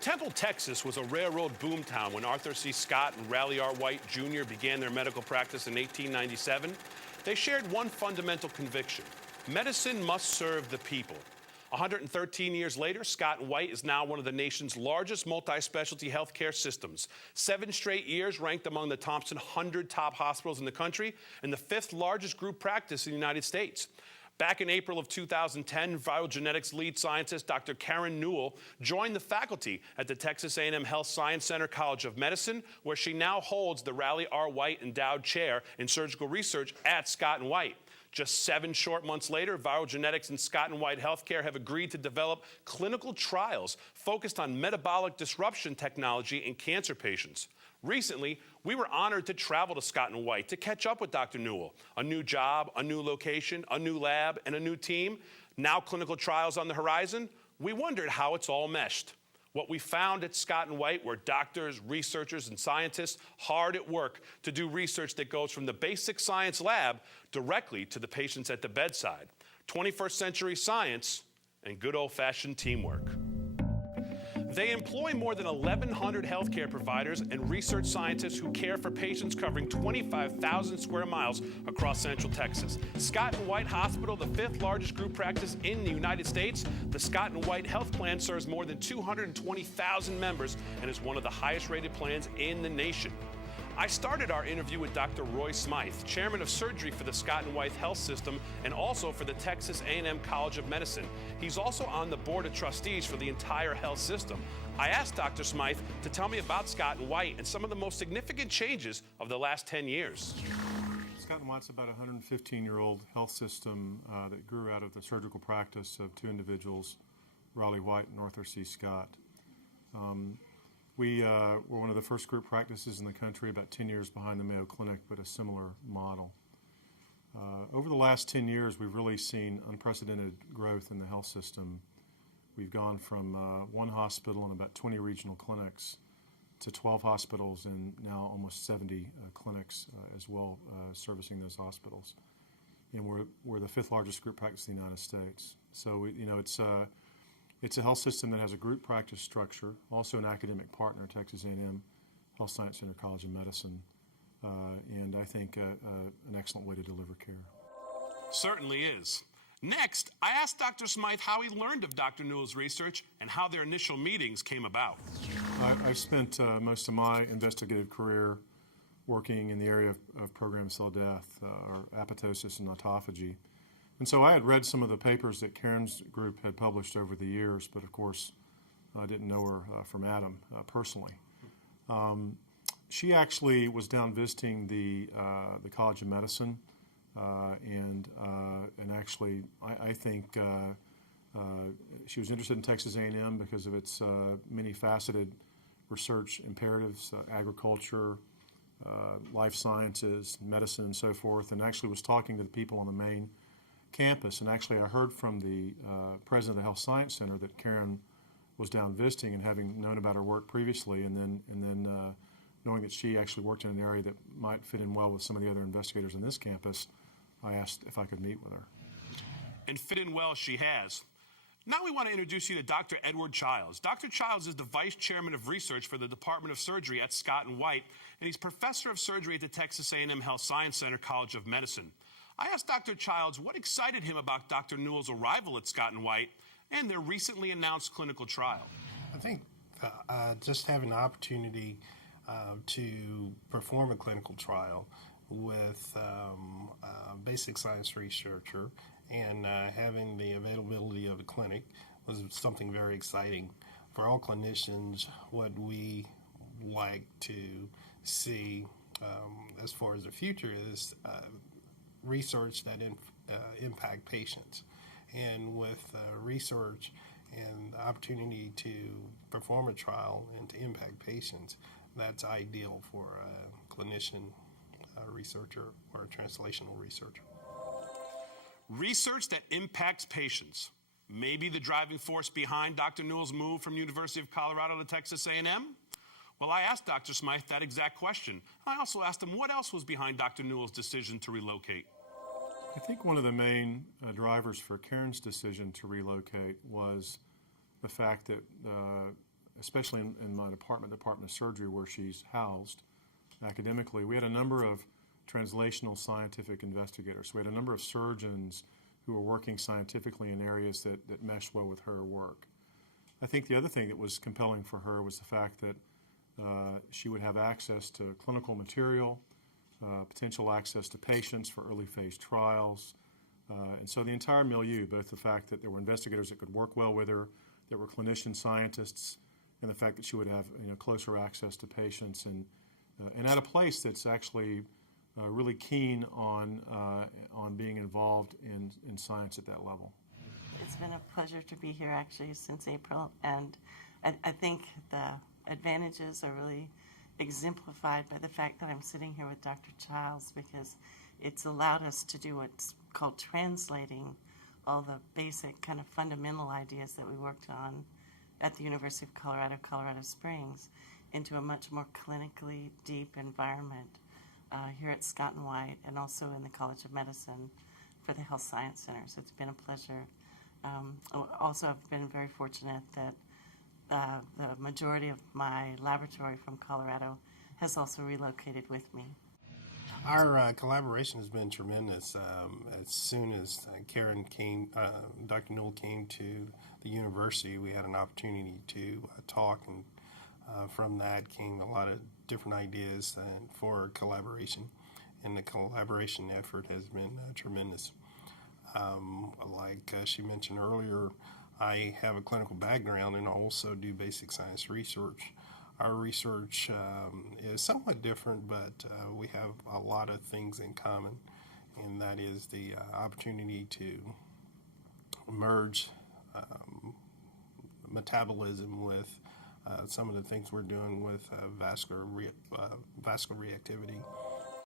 Temple, Texas was a railroad boomtown when Arthur C. Scott and Raleigh R. White Jr. began their medical practice in 1897. They shared one fundamental conviction: medicine must serve the people. 113 years later, Scott and White is now one of the nation's largest multi-specialty healthcare systems. 7 straight years ranked among the Thompson 100 top hospitals in the country and the 5th largest group practice in the United States. Back in April of 2010, viral genetics lead scientist Dr. Karen Newell joined the faculty at the Texas A&M Health Science Center College of Medicine, where she now holds the Raleigh R. White Endowed Chair in Surgical Research at Scott and White. Just 7 short months later, Viral Genetics and Scott and White Healthcare have agreed to develop clinical trials focused on metabolic disruption technology in cancer patients. Recently, we were honored to travel to Scott and White to catch up with Dr. Newell. A new job, a new location, a new lab, and a new team. Now clinical trials on the horizon. We wondered how it's all meshed. What we found at Scott and White were doctors, researchers, and scientists hard at work to do research that goes from the basic science lab directly to the patients at the bedside. 21st century science and good old-fashioned teamwork. They employ more than 1,100 healthcare providers and research scientists who care for patients covering 25,000 square miles across Central Texas. Scott and White Hospital, the 5th largest group practice in the United States. The Scott and White Health Plan serves more than 220,000 members and is one of the highest rated plans in the nation. I started our interview with Dr. Roy Smythe, chairman of surgery for the Scott and White Health System and also for the Texas A&M College of Medicine. He's also on the board of trustees for the entire health system. I asked Dr. Smythe to tell me about Scott and White and some of the most significant changes of the last 10 years. Scott and White's about a 115-year-old health system that grew out of the surgical practice of 2 individuals, Raleigh White and Arthur C. Scott. We were one of the first group practices in the country, about 10 years behind the Mayo Clinic, but a similar model. Over the last 10 years, we've really seen unprecedented growth in the health system. We've gone from 1 hospital and about 20 regional clinics to 12 hospitals and now almost 70 clinics as well, servicing those hospitals. And we're the 5th largest group practice in the United States. So, it's a health system that has a group practice structure, also an academic partner, Texas A&M Health Science Center College of Medicine, and I think an excellent way to deliver care. Certainly is. Next, I asked Dr. Smythe how he learned of Dr. Newell's research and how their initial meetings came about. I've spent most of my investigative career working in the area of programmed cell death, or apoptosis and autophagy. And so I had read some of the papers that Karen's group had published over the years, but of course I didn't know her from Adam personally. She actually was down visiting the College of Medicine, and actually I think she was interested in Texas A&M because of its many faceted research imperatives, agriculture, life sciences, medicine, and so forth, and actually was talking to the people on the main campus. And actually I heard from the president of the Health Science Center that Karen was down visiting, and having known about her work previously, and then knowing that she actually worked in an area that might fit in well with some of the other investigators in this campus, I asked if I could meet with her. And fit in well she has. Now we want to introduce you to Dr. Edward Childs. Dr. Childs is the Vice Chairman of Research for the Department of Surgery at Scott and White, and he's Professor of Surgery at the Texas A&M Health Science Center College of Medicine. I asked Dr. Childs what excited him about Dr. Newell's arrival at Scott and White and their recently announced clinical trial. I think just having the opportunity to perform a clinical trial with a basic science researcher and having the availability of a clinic was something very exciting. For all clinicians, what we like to see as far as the future is research that impact patients. And with research and the opportunity to perform a trial and to impact patients, that's ideal for a clinician researcher or a translational researcher. Research that impacts patients may be the driving force behind Dr. Newell's move from University of Colorado to Texas A&M? Well, I asked Dr. Smythe that exact question. I also asked him what else was behind Dr. Newell's decision to relocate. I think one of the main drivers for Karen's decision to relocate was the fact that especially in my department of surgery, where she's housed academically, we had a number of translational scientific investigators. We had a number of surgeons who were working scientifically in areas that meshed well with her work. I think the other thing that was compelling for her was the fact that she would have access to clinical material, potential access to patients for early phase trials. And so the entire milieu, both the fact that there were investigators that could work well with her, that were clinician scientists, and the fact that she would have closer access to patients, and at a place that's actually really keen on being involved in science at that level. It's been a pleasure to be here actually since April, and I think the advantages are really exemplified by the fact that I'm sitting here with Dr. Childs, because it's allowed us to do what's called translating all the basic kind of fundamental ideas that we worked on at the University of Colorado, Colorado Springs, into a much more clinically deep environment here at Scott and White, and also in the College of Medicine for the Health Science Centers. It's been a pleasure. Also, I've been very fortunate that the majority of my laboratory from Colorado has also relocated with me. Our collaboration has been tremendous. As soon as Dr. Newell came to the university, we had an opportunity to talk, and from that came a lot of different ideas for collaboration, and the collaboration effort has been tremendous. Like she mentioned earlier, I have a clinical background and I also do basic science research. Our research is somewhat different, but we have a lot of things in common, and that is the opportunity to merge metabolism with some of the things we're doing with vascular reactivity.